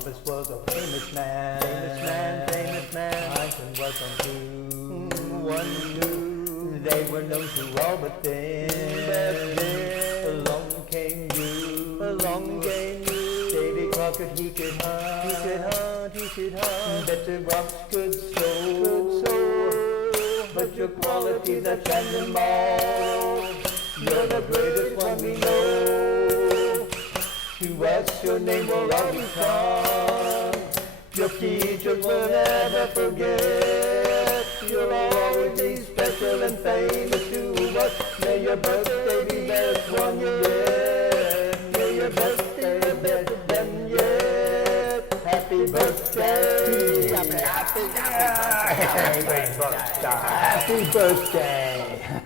Columbus was a famous man. Famous man. Einstein was on two. One, two. They were known to all but then. Along came you. Along came you. Davy Crockett, he could hunt. He could hunt, he could hunt. Betsy Ross could sew. But your qualities outshine them all. You're the greatest one we know. To us your name will always come. Your teachers will never forget. You'll always be special and famous to us. May your birthday be best one yet. May your birthday be best one yet. Happy birthday. Happy birthday. Happy birthday.